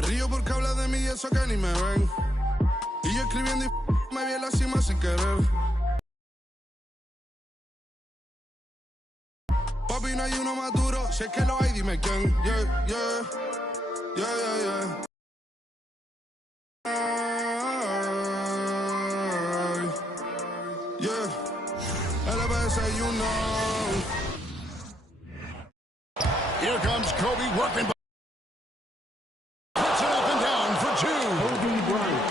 Me río porque habla de mí y eso que ni me ven. Y yo escribiendo y me vi en la cima sin querer. Papi, no hay uno más duro. Si es que lo hay, dime quién. Yeah, yeah. Yeah, yeah, yeah. Yeah. LBS, you know. Here comes Kobe working. Puts it up and down for two. Kobe Bryant.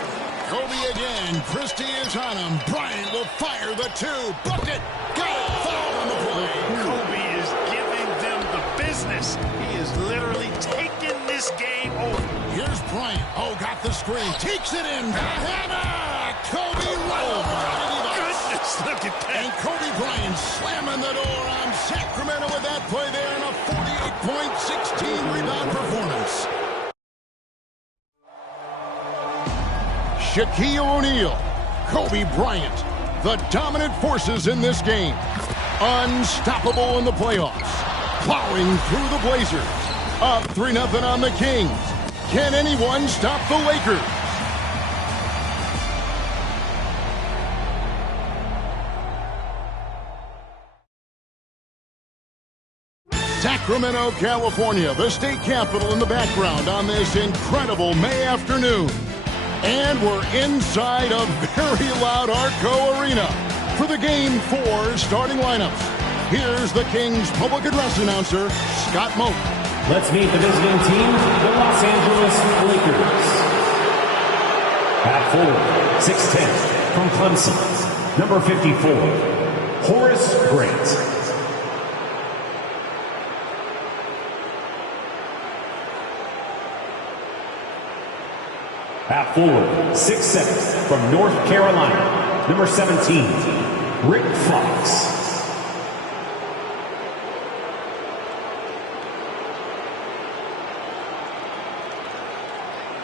Kobe again. Christie is on him. Bryant will fire the two. Bucket. Got it. Foul on the play. Kobe is giving them the business. He is literally taking this game over. Here's Bryant. Oh, got the screen. Takes it in. The hammer. Kobe Goodness, look at that. And Kobe Bryant slamming the door on Sacramento with that play there in a 48-point, 16-rebound performance. Shaquille O'Neal, Kobe Bryant, the dominant forces in this game. Unstoppable in the playoffs. Plowing through the Blazers. Up 3-0 on the Kings. Can anyone stop the Lakers? Sacramento, California, the state capital in the background on this incredible May afternoon. And we're inside a very loud Arco Arena for the Game 4 starting lineups. Here's the Kings public address announcer, Scott Moak. Let's meet the visiting team, the Los Angeles Lakers. At forward, 6'10", from Clemson, number 54, Horace Grant. At forward, 6'7", from North Carolina, number 17, Rick Fox.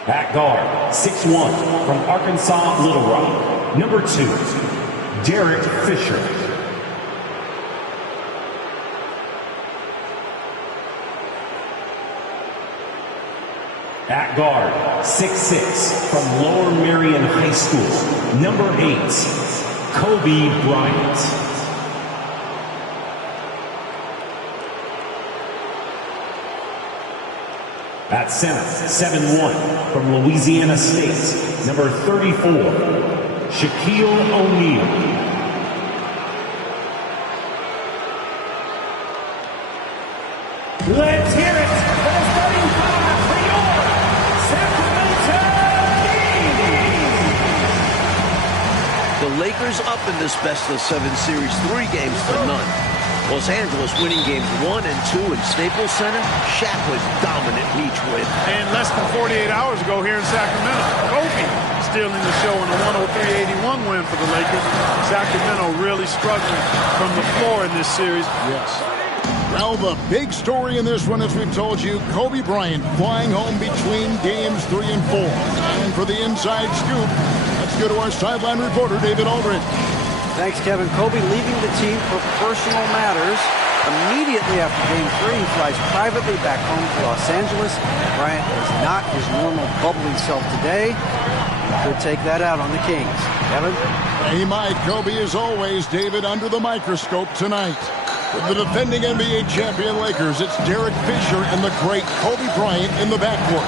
At guard, 6'1", from Arkansas Little Rock, number 2, Derek Fisher. At guard, 6'6", from Lower Merion High School, number 8, Kobe Bryant. At center, 7'1", from Louisiana State, number 34, Shaquille O'Neal. Let's hear it for the starting five for your Sacramento Kings. The Lakers up in this best-of-7 series, 3 games to none. Los Angeles winning games 1 and 2 in Staples Center. Shaq was dominant in each win. And less than 48 hours ago here in Sacramento, Kobe stealing the show in a 103-81 win for the Lakers. Sacramento really struggling from the floor in this series. Yes. Well, the big story in this one, as we've told you, Kobe Bryant flying home between games 3 and 4. And for the inside scoop, let's go to our sideline reporter, David Aldridge. Thanks, Kevin. Kobe leaving the team for personal matters. Immediately after Game 3, he flies privately back home to Los Angeles. Bryant is not his normal bubbly self today. He could take that out on the Kings. Kevin? He might. Kobe, as always, David, under the microscope tonight. With the defending NBA champion Lakers, it's Derek Fisher and the great Kobe Bryant in the backcourt.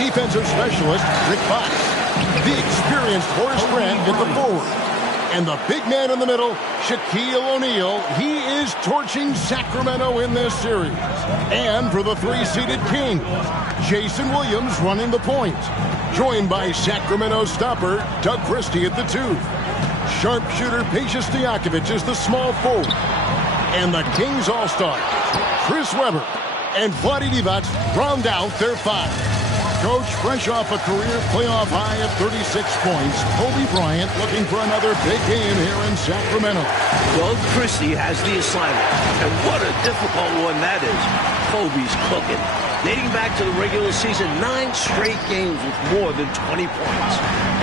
Defensive specialist, Rick Fox. The experienced Horace Grant at the forward. And the big man in the middle, Shaquille O'Neal. He is torching Sacramento in this series. And for the 3-seeded Kings, Jason Williams running the point. Joined by Sacramento stopper, Doug Christie at the 2. Sharpshooter Pejus Stojakovic is the small forward. And the Kings All-Star, Chris Webber and Vlade Divac round out their 5. Coach, fresh off a career playoff high of 36 points, Kobe Bryant looking for another big game here in Sacramento. Doug Christie has the assignment, and what a difficult one that is. Kobe's cooking. Dating back to the regular season, 9 straight games with more than 20 points.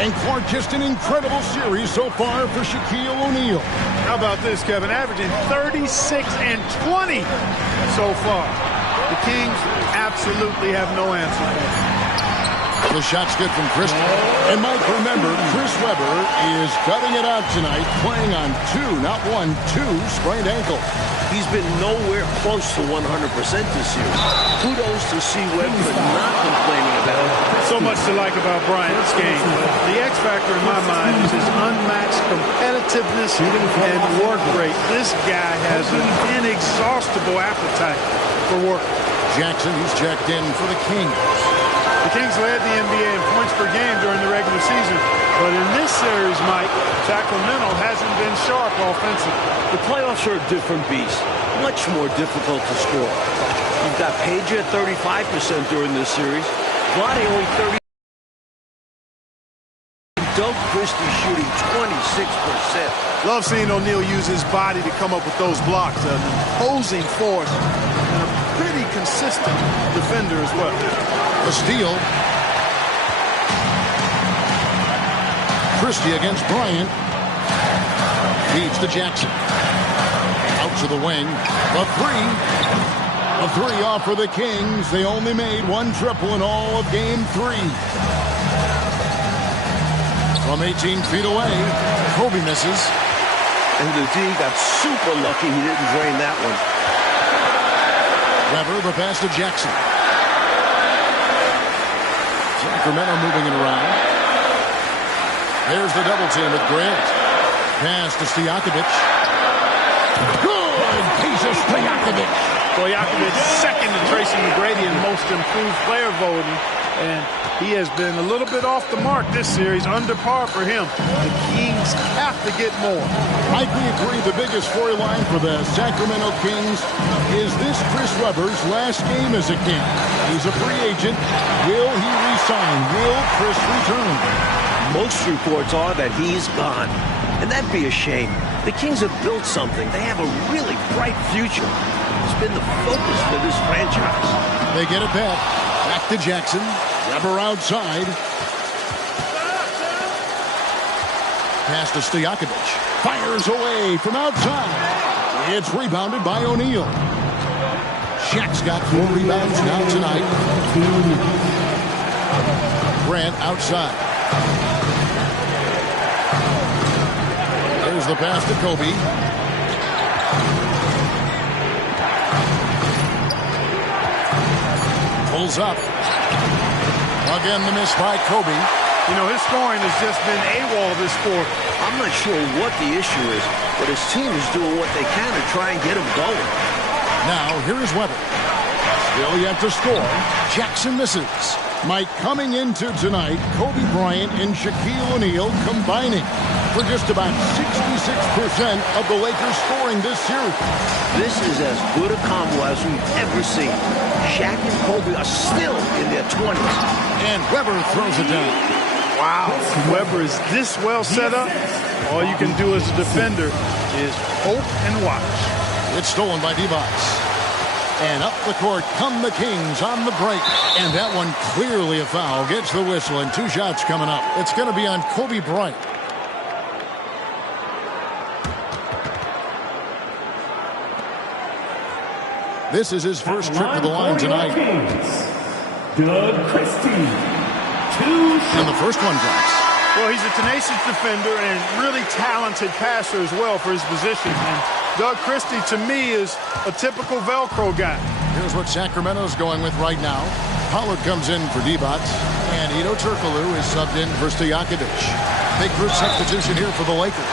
And Clark, just an incredible series so far for Shaquille O'Neal. How about this, Kevin? Averaging 36 and 20 so far. The Kings absolutely have no answer for him. The shot's good from Christie. And Mike, remember, Chris Webber is gutting it out tonight, playing on two sprained ankles. He's been nowhere close to 100% this year. Kudos to C. Webb for not complaining about it. So much to like about Bryant's game. The X factor in my mind is his unmatched competitiveness and work rate. This guy has an inexhaustible appetite for work. Jackson, he's checked in for the Kings. The Kings led the NBA in points per game during the regular season. But in this series, Mike, Sacramento hasn't been sharp offensively. The playoffs are a different beast. Much more difficult to score. You've got Page at 35% during this series. Vlade only 30%. Doug Christie shooting 26%. Love seeing O'Neal use his body to come up with those blocks. An imposing force and a pretty consistent defender as well. A steal. Christie against Bryant. Feeds to Jackson. Out to the wing. A three off for the Kings. They only made one triple in all of game 3. From 18 feet away, Kobe misses. And the D got super lucky he didn't drain that one. Webber, the pass to Jackson. Sacramento moving it around. There's the double team with Grant. Pass to Stojakovic. Good piece of Stojakovic. Stojakovic second to Tracy McGrady in most improved player voting. And he has been a little bit off the mark this series, under par for him. The Kings have to get more. I agree. The biggest storyline for the Sacramento Kings is this Chris Webber's last game as a King. He's a free agent. Will he resign? Will Chris return? Most reports are that he's gone. And that'd be a shame. The Kings have built something. They have a really bright future. It's been the focus for this franchise. They get it back. Back to Jackson. Webber outside. Pass to Stojakovic. Fires away from outside. It's rebounded by O'Neal. Shaq's got 4 rebounds now tonight. Grant outside. There's the pass to Kobe. Pulls up. Again, the miss by Kobe. You know, his scoring has just been AWOL this quarter. I'm not sure what the issue is, but his team is doing what they can to try and get him going. Now, here is Webber. Still yet to score. Jackson misses. Mike, coming into tonight, Kobe Bryant and Shaquille O'Neal combining for just about 66% of the Lakers scoring this series. This is as good a combo as we've ever seen. Shaq and Kobe are still in their 20s. And Webber throws it down. Wow. Webber is this well set up. All you can do as a defender is hope and watch. It's stolen by Divac. And up the court come the Kings on the break. And that one clearly a foul. Gets the whistle and 2 shots coming up. It's going to be on Kobe Bryant. This is his first trip to the line tonight. Doug Christie. 2 And the first one drops. Well, he's a tenacious defender and really talented passer as well for his position. And Doug Christie, to me, is a typical Velcro guy. Here's what Sacramento's going with right now. Pollard comes in for Divac, and Ito Turkoglu is subbed in for Stojakovic. Big group substitution here for the Lakers.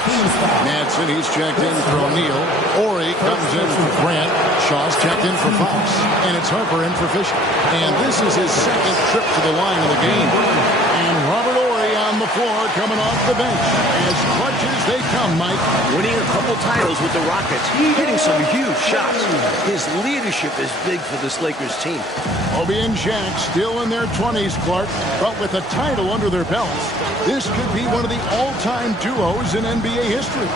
Madsen, he's checked in for O'Neal. Ori comes in for Grant. Shaw's checked in for Fox. And it's Harper in for Fisher. And this is his second trip to the line of the game. And Robert Ori on the floor coming off the bench. As clutch as they come, Mike. Winning a couple titles with the Rockets, hitting some huge shots. His leadership is big for this Lakers team. Kobe and Shaq still in their 20s, Clark, but with a title under their belts. This could be one of the all-time duos in NBA history.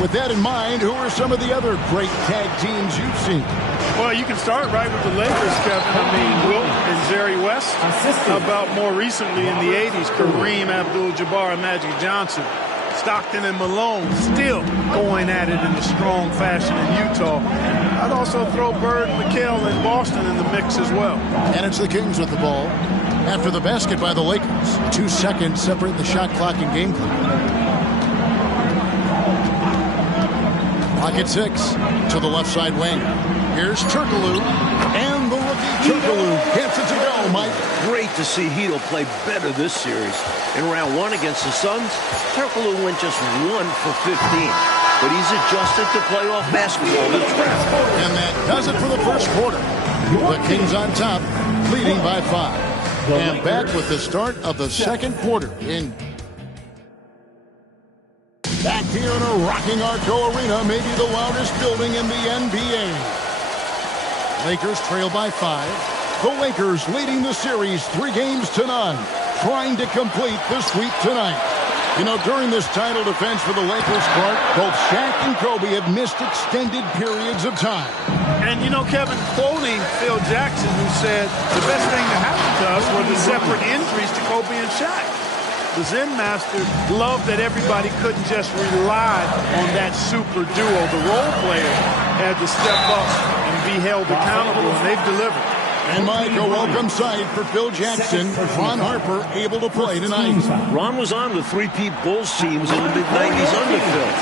With that in mind, who are some of the other great tag teams you've seen? Well, you can start right with the Lakers, Kevin. I mean, Wilt and Jerry West. How about more recently in the 80s, Kareem Abdul-Jabbar and Magic Johnson? Stockton and Malone still going at it in a strong fashion in Utah. I'd also throw Bird and McHale in Boston in the mix as well. And it's the Kings with the ball. After the basket by the Lakers. 2 seconds separate the shot clock and game clock. Pocket 6 to the left side wing. Here's Turkoglu. And the rookie Turkoglu gets it to go, Mike. Great to see Hedo play better this series. In round 1 against the Suns, Turkoglu went just 1 for 15. But he's adjusted to playoff basketball this draft. And that does it for the first quarter. The Kings on top, leading by 5. And back with the start of the second quarter. Back here in a rocking Arco Arena, maybe the loudest building in the NBA. Lakers trail by 5. The Lakers leading the series 3 games to none, trying to complete the sweep tonight. You know, during this title defense for the Lakers, Clark, both Shaq and Kobe have missed extended periods of time. And, you know, Kevin, quoting Phil Jackson, who said the best thing that happened to us were the separate injuries to Kobe and Shaq. The Zen Master loved that everybody couldn't just rely on that super duo. The role player had to step up and be held accountable, and they've delivered. And Mike, a welcome sight for Phil Jackson. Ron Harper able to play tonight. Ron was on the three-peat Bulls teams in the mid-90s under Phil.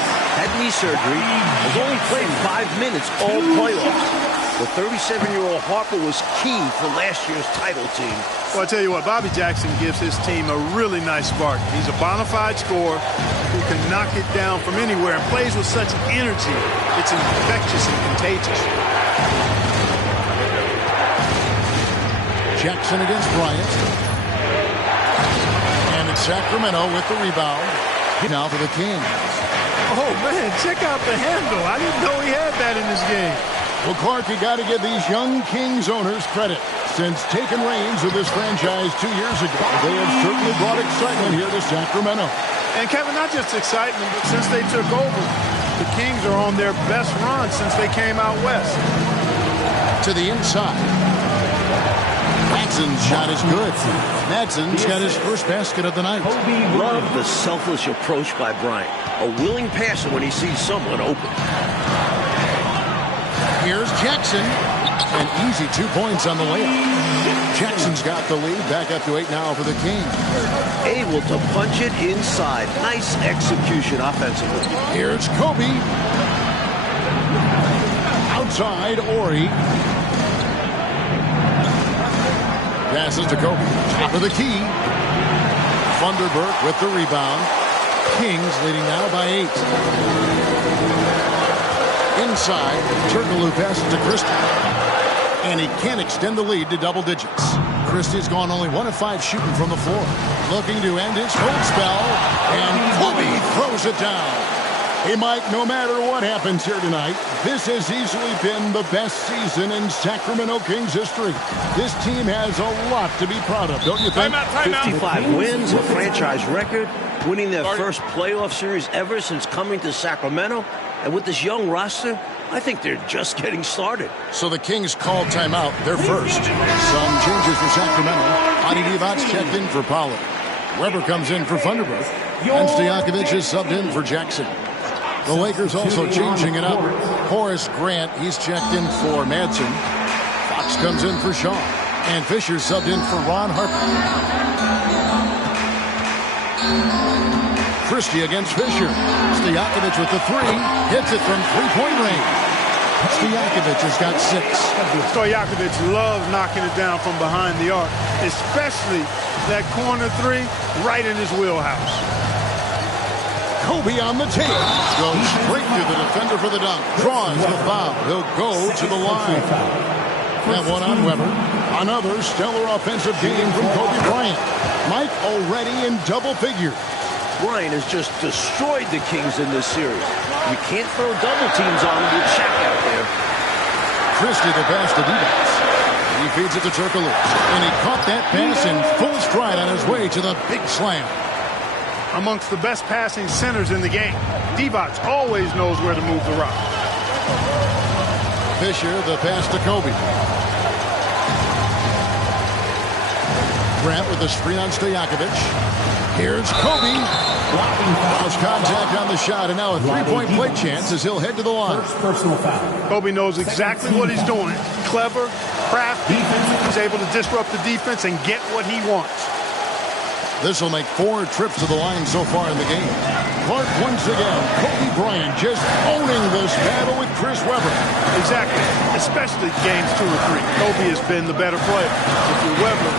Had knee surgery, has only played 5 minutes all playoffs. The 37-year-old Harper was key for last year's title team. Well, I tell you what, Bobby Jackson gives his team a really nice spark. He's a bona fide scorer who can knock it down from anywhere and plays with such energy. It's infectious and contagious. Jackson against Bryant. And it's Sacramento with the rebound. Now for the Kings. Oh, man, check out the handle. I didn't know he had that in this game. Well, Clark, you got to give these young Kings owners credit. Since taking reins of this franchise 2 years ago, they have certainly brought excitement here to Sacramento. And, Kevin, not just excitement, but since they took over, the Kings are on their best run since they came out west. To the inside. Madsen's shot is good. Madsen's got his first basket of the night. Love the selfless approach by Bryant. A willing passer when he sees someone open. Here's Jackson. An easy 2 points on the layup. Jackson's got the lead. Back up to 8 now for the Kings. Able to punch it inside. Nice execution offensively. Here's Kobe. Outside, Ori. Passes to Kobe. Top of the key. Funderburk with the rebound. Kings leading now by 8. Inside, Turkoglu passes to Christie. And he can't extend the lead to double digits. Christie's gone only 1 of 5 shooting from the floor. Looking to end his cold spell. And Kobe throws it down. Hey, Mike, no matter what happens here tonight, this has easily been the best season in Sacramento Kings history. This team has a lot to be proud of, don't you think? 55 wins, a franchise record, winning their first playoff series ever since coming to Sacramento. And with this young roster, I think they're just getting started. So the Kings called timeout. They're first. Some changes for Sacramento. Adi Divac's checked in for Pollard. Weber comes in for Funderburk. And Stojakovic is subbed in for Jackson. The Lakers also changing it up. Horace Grant, he's checked in for Madsen. Fox comes in for Shaw. And Fisher subbed in for Ron Harper. Christie against Fisher. Stojakovic with the 3. Hits it from three-point range. Stojakovic has got 6. Stojakovic loves knocking it down from behind the arc, especially that corner 3 right in his wheelhouse. Kobe on the tape. Goes straight to the defender for the dunk. Draws the foul. He'll go to the line. That one on Weber. Another stellar offensive game from Kobe Bryant. Mike already in double figures. Bryant has just destroyed the Kings in this series. You can't throw double teams on him with Shaq out there. Christie the pass to Divac. He feeds it to Turkoglu. And he caught that pass in full stride on his way to the big slam. Amongst the best passing centers in the game, Divac always knows where to move the rock. Fisher the pass to Kobe. Grant with the screen on Stojakovic. Here's Kobe. Lost contact on the shot, and now a three-point play chance as he'll head to the line. Personal foul. Kobe knows exactly what he's doing. Clever, crafty. He's able to disrupt the defense and get what he wants. This will make 4 trips to the line so far in the game. Clark once again. Kobe Bryant just owning this battle with Chris Webber. Exactly, especially games 2 or 3. Kobe has been the better player. If you're Webber,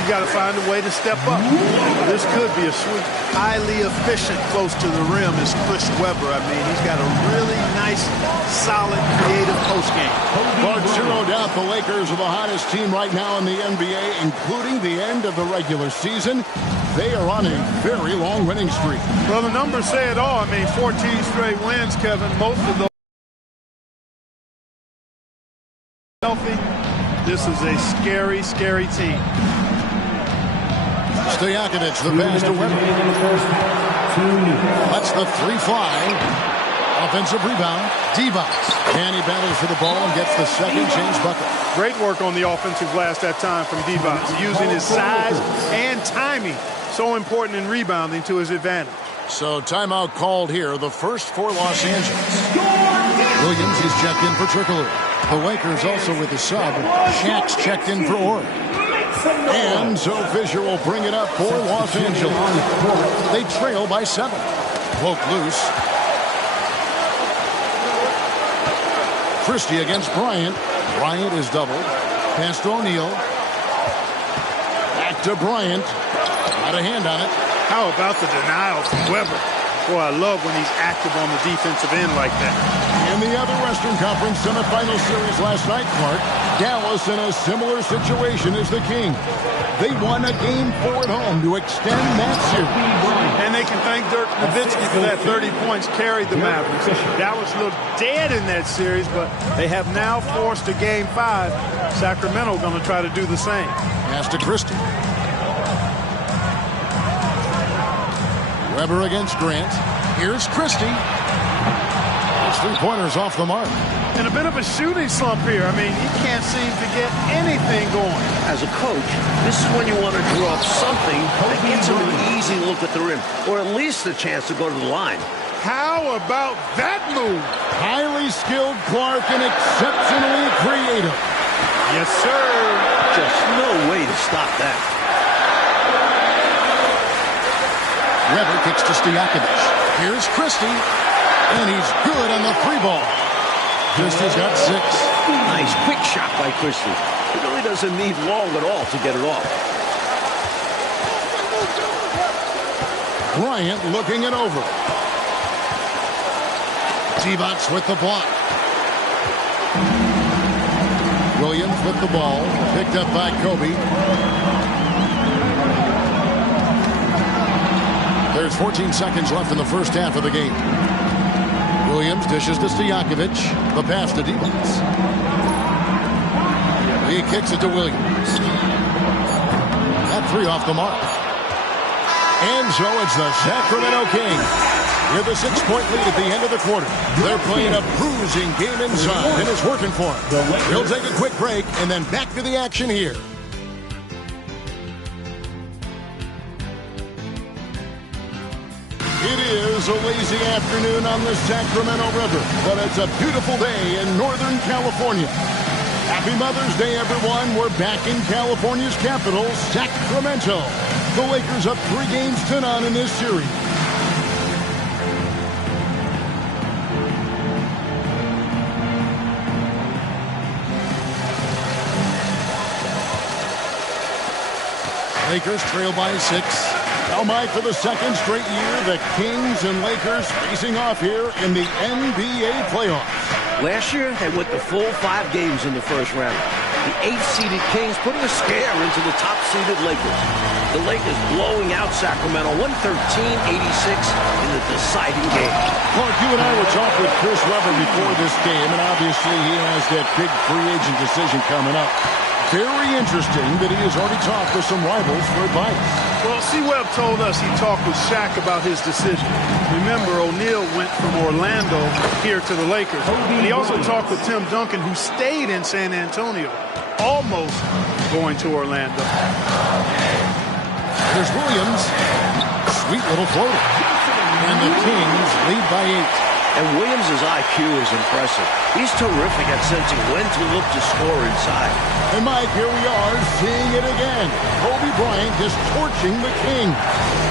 you got to find a way to step up. This could be a sweep. Highly efficient close to the rim is Chris Webber. I mean, he's got a really nice, solid, creative post game. Clark zeroed out the Lakers are the hottest team right now in the NBA, including the end of the regular season. They are on a very long winning streak. Well, the numbers say it all. I mean, 14 straight wins, Kevin. Most of those healthy. This is a scary, scary team. Stojakovic, the pass to Webber. Lets the 3 fly. Offensive rebound. Divac. And he battles for the ball and gets the second chance bucket. Great work on the offensive glass that time from Divac, using his size and timing. So important in rebounding to his advantage. So timeout called here, the first for Los Angeles. Williams is checked in for Tricolor. The Lakers also with a sub. Shaq's checked in for Orr. And so Fisher will bring it up for Los Angeles. They trail by 7. Woke loose. Christie against Bryant. Bryant is doubled. Pass to O'Neal. Back to Bryant. Got a hand on it. How about the denial from Webber? Boy, I love when he's active on the defensive end like that. In the other Western Conference semifinal series last night, Clark, Dallas in a similar situation as the Kings. They won a game 4 at home to extend that series. And they can thank Dirk Nowitzki for that 30 points carried the Mavericks. Dallas looked dead in that series, but they have now forced a game 5. Sacramento going to try to do the same. Pass to Christie. Webber against Grant. Here's Christie. His 3-pointers off the mark. And a bit of a shooting slump here. I mean, he can't seem to get anything going. As a coach, this is when you want to draw up something that gets him an easy look at the rim, or at least a chance to go to the line. How about that move? Highly skilled Clark and exceptionally creative. Yes, sir. Just no way to stop that. Webber kicks to Stojakovic. Here's Christie. And he's good on the 3-ball. Christie's got 6. Nice quick shot by Christie. He really doesn't need long at all to get it off. Bryant looking it over. Divac with the block. Williams with the ball. Picked up by Kobe. There's 14 seconds left in the first half of the game. Williams dishes to Stojakovic. The pass to Divac. He kicks it to Williams. That 3 off the mark. And so it's the Sacramento Kings with a 6-point lead at the end of the quarter. They're playing a bruising game inside, and it's working for them. We'll take a quick break and then back to the action here. It is a lazy afternoon on the Sacramento River, but it's a beautiful day in Northern California. Happy Mother's Day, everyone. We're back in California's capital, Sacramento. The Lakers up 3-0 in this series. Lakers trail by 6. Now, Mike, for the second straight year, the Kings and Lakers facing off here in the NBA playoffs. Last year, they went the full 5 games in the first round. The 8th-seeded Kings putting a scare into the top-seeded Lakers. The Lakers blowing out Sacramento 113-86 in the deciding game. Clark, you and I were talking with Chris Webber before this game, and obviously he has that big free agent decision coming up. Very interesting that he has already talked with some rivals for advice. Well, C-Webb told us he talked with Shaq about his decision. Remember, O'Neal went from Orlando here to the Lakers. And he also talked with Tim Duncan, who stayed in San Antonio, almost going to Orlando. There's Williams. Sweet little floater. And the Kings lead by 8. And Williams' IQ is impressive. He's terrific at sensing when to look to score inside. And Mike, here we are seeing it again. Kobe Bryant just torching the King.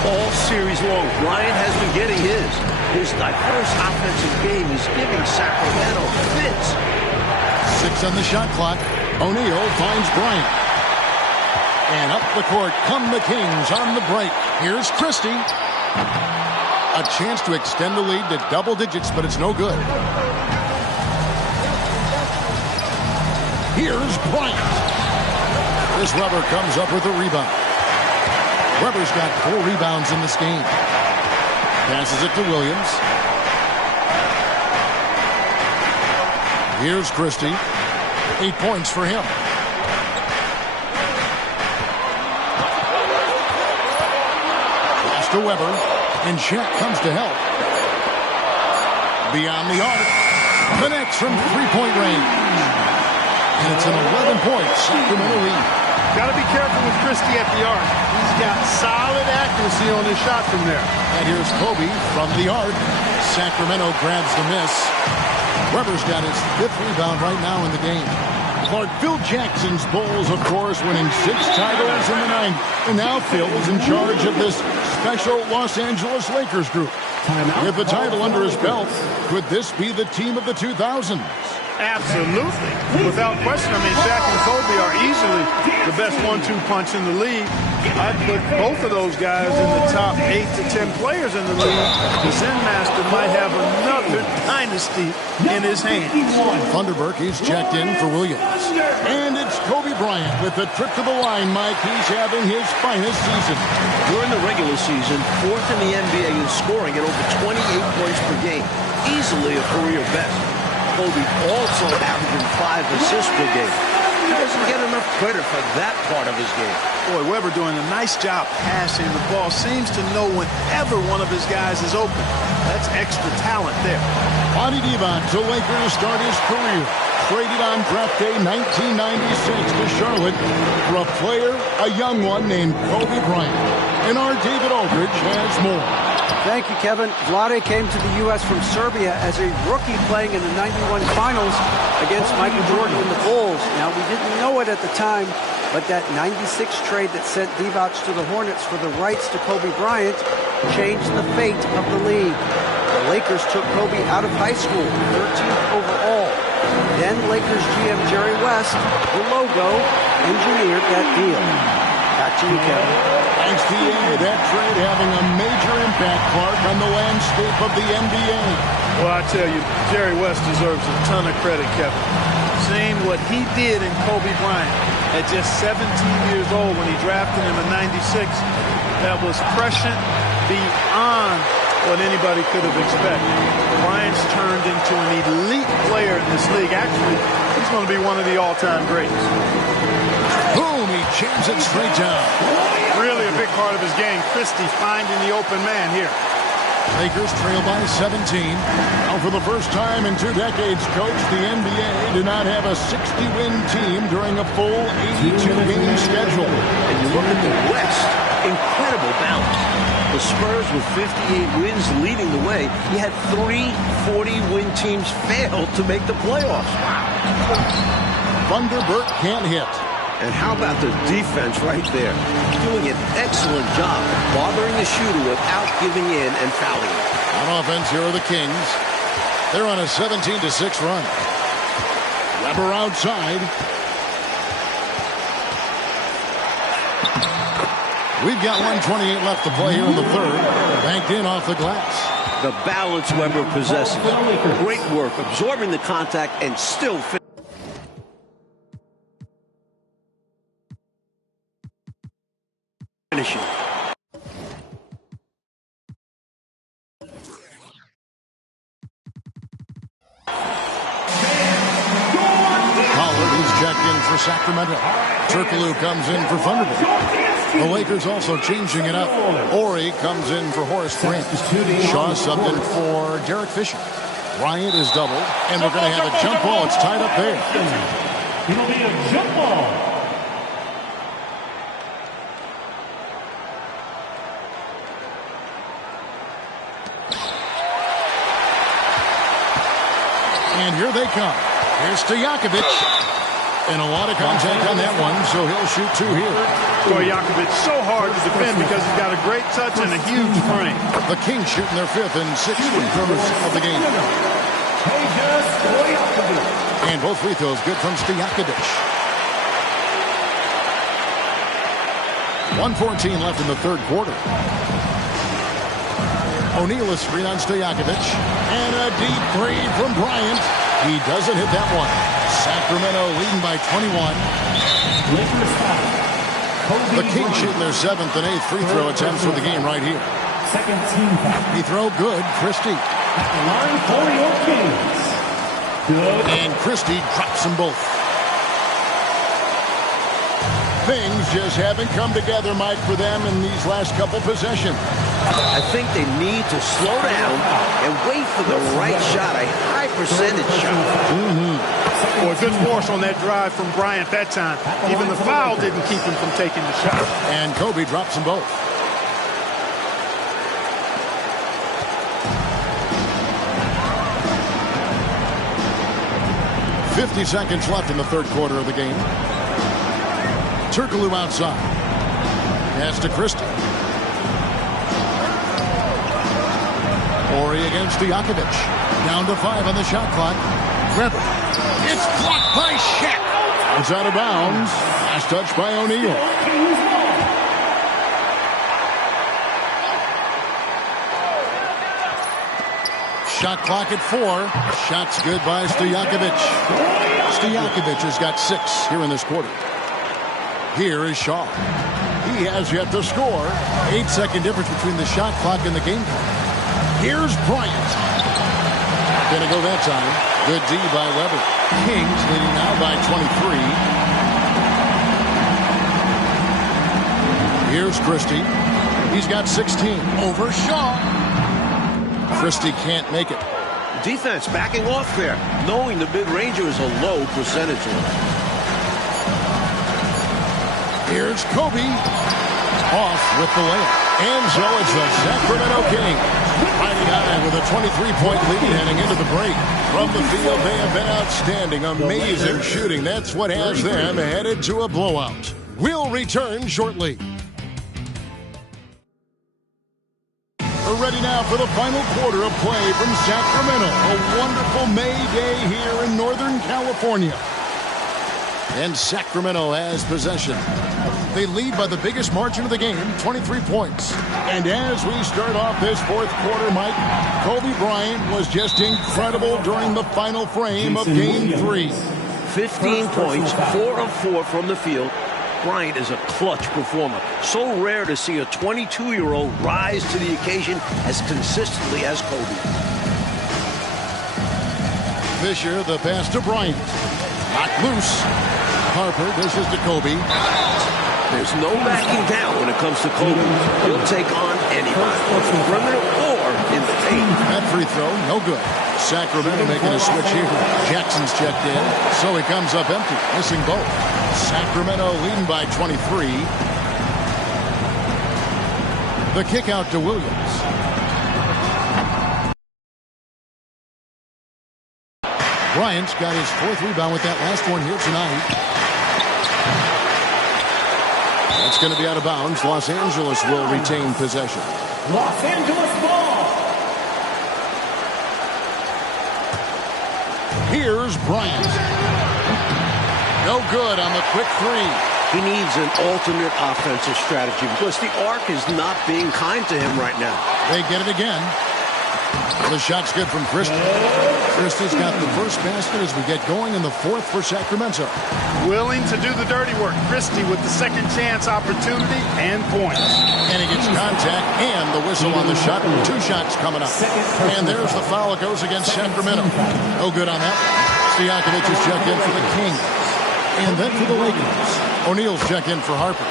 All series long, Bryant has been getting his. His diverse offensive game is giving Sacramento fits. 6 on the shot clock. O'Neal finds Bryant. And up the court come the Kings on the break. Here's Christie. A chance to extend the lead to double digits, but it's no good. Here's Bryant. Chris Webber comes up with a rebound. Webber's got 4 rebounds in this game. Passes it to Williams. Here's Christie. 8 points for him. Pass to Webber. And Shaq comes to help. Beyond the arc. Connects from three-point range. And it's an 11-point Sacramento lead. Got to be careful with Christie at the arc. He's got solid accuracy on his shot from there. And here's Kobe from the arc. Sacramento grabs the miss. Webber's got his 5th rebound right now in the game. Clark, Phil Jackson's Bulls, of course, winning 6 titles in the 90s. And now Phil is in charge of this special Los Angeles Lakers group. With the title under his belt, could this be the team of the 2000s? Absolutely. Without question. I mean, Shaq and Kobe are easily the best 1-2 punch in the league. I'd put both of those guys in the top 8 to 10 players in the league. The Zen Master might have another dynasty in his hands. Thunderberg is checked in for Williams. And it's Kobe Bryant with the trip to the line, Mike. He's having his finest season. During the regular season, 4th in the NBA in scoring at over 28 points per game. Easily a career best. Kobe also averaging 5 assists per game. He doesn't get enough credit for that part of his game. Boy, Webber doing a nice job passing the ball. Seems to know whenever one of his guys is open. That's extra talent there. Bonnie Divac to Lakers start his career. Traded on draft day 1996 to Charlotte for a player, a young one named Kobe Bryant. And our David Aldridge has more. Thank you, Kevin. Vlade came to the U.S. from Serbia as a rookie playing in the 91 finals against Michael Jordan and the Bulls. Now, we didn't know it at the time, but that 96 trade that sent Divac to the Hornets for the rights to Kobe Bryant changed the fate of the league. The Lakers took Kobe out of high school, 13th overall. Then Lakers GM Jerry West, the logo, engineered that deal. Back to you, Kevin. Thanks, D.A. That trade having a major impact, Clark, on the landscape of the NBA. Well, I tell you, Jerry West deserves a ton of credit, Kevin. Seeing what he did in Kobe Bryant at just 17 years old when he drafted him in 96, that was prescient beyond what anybody could have expected. Bryant's turned into an elite player in this league. Actually, he's going to be one of the all-time greats. Boom, he jams it straight down. Really a big part of his game. Christie finding the open man here. Lakers trail by 17. Now for the first time in 2 decades, Coach, the NBA did not have a 60-win team during a full 82-game schedule. And you look at the West, incredible balance. The Spurs with 58 wins leading the way. You had 3 40-win teams fail to make the playoffs. Thunderbird can't hit. And how about the defense right there? Doing an excellent job bothering the shooter without giving in and fouling him. On offense, here are the Kings. They're on a 17-6 run. Webber outside. We've got 1:28 left to play here in the third. Banked in off the glass. The balance Webber possesses. Great work absorbing the contact and still finishing. Pollard, who's checked in for Sacramento. Turkoglu comes in for Thunderbird. The Lakers also changing it up. Ori comes in for Horace Grant. Shaw subbed in for Derek Fisher. Bryant is doubled, and we're going to have a jump ball. It's tied up there. It'll be a jump ball. And here they come. Here's Stojakovic. And a lot of contact on that one, so he'll shoot 2 here. Stojakovic so hard to defend because he's got a great touch and a huge frame. The Kings shooting their 5th and 6th free throws of the game. And both free throws good from Stojakovic. 1:14 left in the third quarter. O'Neal is screen on Stojakovic. And a deep 3 from Bryant. He doesn't hit that one. Sacramento leading by 21. The Kings shooting their 7th and 8th free throw attempts for the game right here. Second team foul. Free throw good. Christie. At the line for your Kings. Good. And Christie drops them both. Things just haven't come together, Mike, for them in these last couple possessions. I think they need to slow down and wait for the right shot, a high percentage shot. Boy, good force on that drive from Bryant that time. Even the foul didn't keep him from taking the shot. And Kobe drops them both. .50 seconds left in the third quarter of the game. Turkoglu outside. Pass to Christie. Ori against Stojakovic. Down to 5 on the shot clock. Trevor. It's blocked by Shaq. It's out of bounds. Last touch by O'Neal. Shot clock at 4. Shots good by Stojakovic. Stojakovic has got 6 here in this quarter. Here is Shaw. He has yet to score. 8-second difference between the shot clock and the game clock. Here's Bryant. Gonna go that time. Good D by Weber. Kings leading now by 23. Here's Christie. He's got 16. Over Shaw. Christie can't make it. Defense backing off there, knowing the mid-ranger is a low percentage one. Here's Kobe. Off with the layup. And so it's the Sacramento Kings riding high with a 23-point lead heading into the break. From the field, they have been outstanding. Amazing shooting. That's what has them headed to a blowout. We'll return shortly. We're ready now for the final quarter of play from Sacramento. A wonderful May day here in Northern California. And Sacramento has possession. They lead by the biggest margin of the game, 23 points. And as we start off this fourth quarter, Mike, Kobe Bryant was just incredible during the final frame of Game 3. 15 points, 4 of 4 from the field. Bryant is a clutch performer. So rare to see a 22-year-old rise to the occasion as consistently as Kobe. Fisher, the pass to Bryant. Knocked loose. Harper dishes to Kobe. There's no backing down when it comes to Kobe. He'll take on anybody, perimeter or in the paint. That free throw, no good. Sacramento making a switch here. Jackson's checked in, so he comes up empty, missing both. Sacramento leading by 23. The kick out to Williams. Bryant's got his 4th rebound with that last one here tonight. That's going to be out of bounds. Los Angeles will retain possession. Los Angeles ball. Here's Bryant. No good on the quick 3. He needs an alternate offensive strategy because the arc is not being kind to him right now. They get it again. The shot's good from Christie. Christie's got the first basket as we get going in the 4th for Sacramento. Willing to do the dirty work. Christie with the second chance opportunity and points. And he gets contact and the whistle on the shot. 2 shots coming up. And there's the foul. It goes against Sacramento. No good on that one. Stojakovic is checked in for the Kings. And then for the Lakers. O'Neal's checked in for Harper.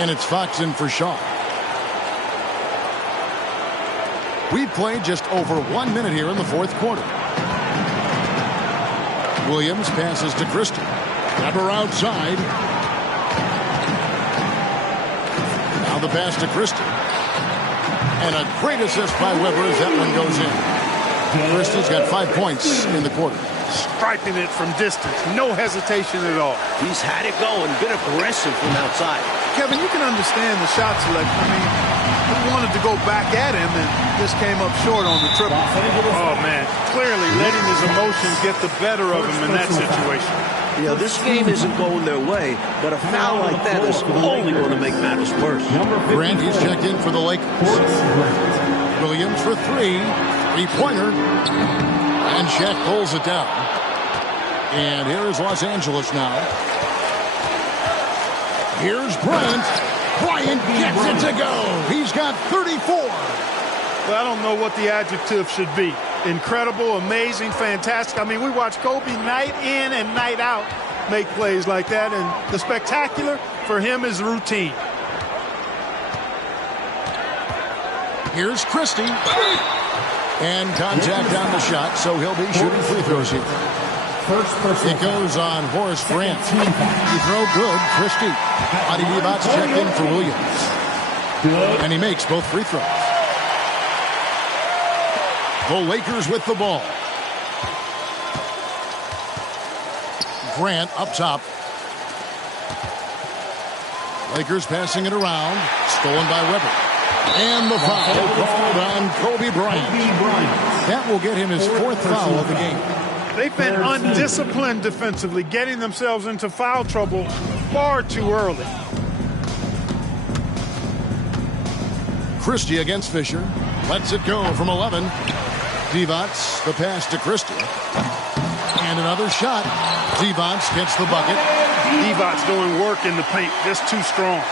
And it's Fox in for Shaw. We've played just over 1 minute here in the 4th quarter. Williams passes to Christie. Weber outside. Now the pass to Christie. And a great assist by Weber as that one goes in. Christie's got 5 points in the quarter. striping it from distance. No hesitation at all. He's had it going, been aggressive from outside. Kevin, you can understand the shot selection. I mean, he wanted to go back at him and just came up short on the triple. Oh, man. Clearly letting his emotions get the better of him in that situation. Yeah, this game isn't going their way, but a foul like that is only going to make matters worse. Grant, he's checked in for the Lakers. Williams for three. Three-pointer. And Shaq pulls it down. And here is Los Angeles now. Here's Bryant. Bryant gets it to go. He's got 34. Well, I don't know what the adjective should be. Incredible, amazing, fantastic. I mean, we watch Kobe night in and night out make plays like that, and the spectacular for him is routine. Here's Christie. And contact on the shot, so he'll be shooting free throws here. It goes on Horace Grant. He throw good, Christie. Adi Divat's checked in for Williams. And he makes both free throws. The Lakers with the ball. Grant up top. Lakers passing it around. Stolen by Webber. And the foul called on Kobe Bryant. That will get him his fourth foul of the game. They've been undisciplined defensively, getting themselves into foul trouble far too early. Christie against Fisher. Lets it go from 11. Divac, the pass to Christie. And another shot. Divac gets the bucket. Divac doing work in the paint, just too strong.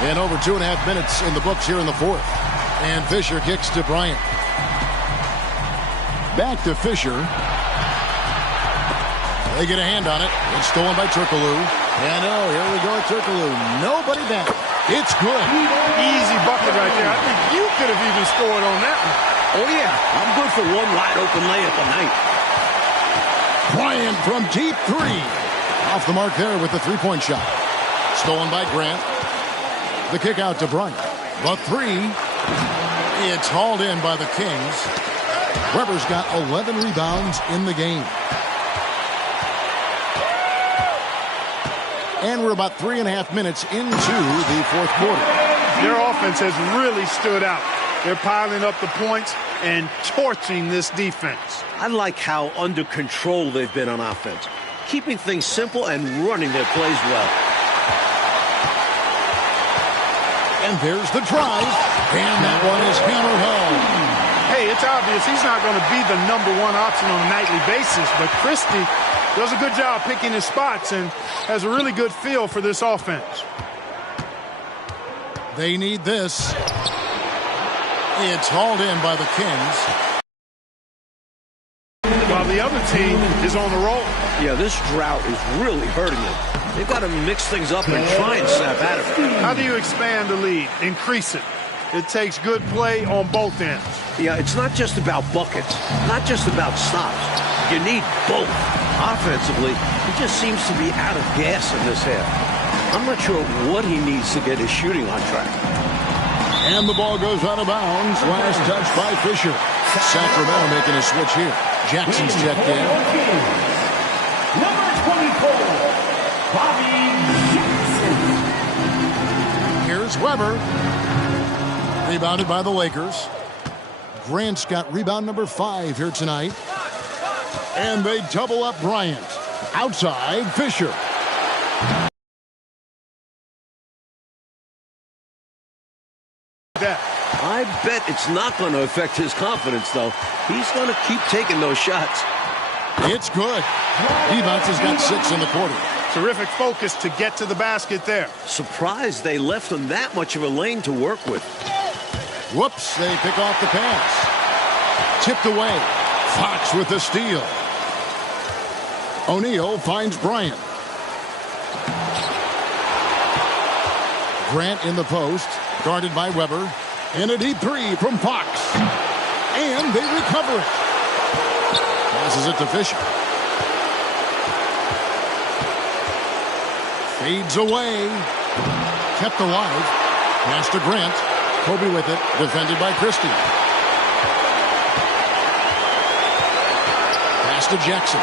And over 2.5 minutes in the books here in the fourth. And Fisher kicks to Bryant. Back to Fisher. They get a hand on it. It's stolen by Turkoglu. And oh, here we go at Turkoglu. Nobody back. It's good. Easy bucket right there. I think you could have even scored on that one. Oh, yeah. I'm good for one wide-open layup a night. Bryant from deep three. Off the mark there with the three-point shot. Stolen by Grant. The kick out to Bryant. The three. It's hauled in by the Kings. Webber's got 11 rebounds in the game. And we're about 3.5 minutes into the fourth quarter. Their offense has really stood out. They're piling up the points and torching this defense. I like how under control they've been on offense, keeping things simple and running their plays well. And there's the drive. And that one is hammered home. Hey, it's obvious he's not going to be the #1 option on a nightly basis, but Christie does a good job picking his spots and has a really good feel for this offense. They need this. It's hauled in by the Kings. While the other team is on the roll. Yeah, this drought is really hurting them. They've got to mix things up and try and snap out of it. How do you expand the lead? Increase it. It takes good play on both ends. Yeah, it's not just about buckets, not just about stops. You need both. Offensively, he just seems to be out of gas in this half. I'm not sure what he needs to get his shooting on track. And the ball goes out of bounds. Last touch by Fisher. Sacramento making a switch here. Jackson's checked in. Number 24, Bobby Jackson. Here's Webber. Rebounded by the Lakers. Grant's got rebound number 5 here tonight. And they double up Bryant. Outside, Fisher. I bet it's not going to affect his confidence, though. He's going to keep taking those shots. It's good. Divac has got 6 in the quarter. Terrific focus to get to the basket there. Surprised they left him that much of a lane to work with. Whoops, they pick off the pass. Tipped away. Fox with the steal. O'Neal finds Bryant. Grant in the post, guarded by Webber. And a deep three from Fox. And they recover it. Passes it to Fisher. Fades away. Kept alive. Pass to Grant. Kobe with it. Defended by Christie. Pass to Jackson.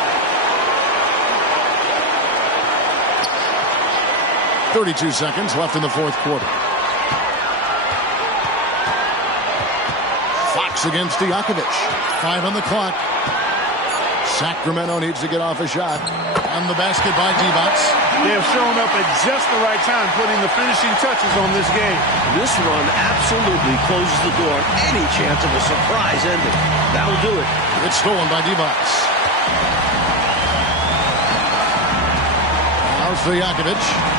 32 seconds left in the fourth quarter. Fox against Stojakovic. 5 on the clock. Sacramento needs to get off a shot. And the basket by Divac. They have shown up at just the right time, putting the finishing touches on this game. This run absolutely closes the door on any chance of a surprise ending. That'll do it. It's stolen by Divac. Now Stojakovic.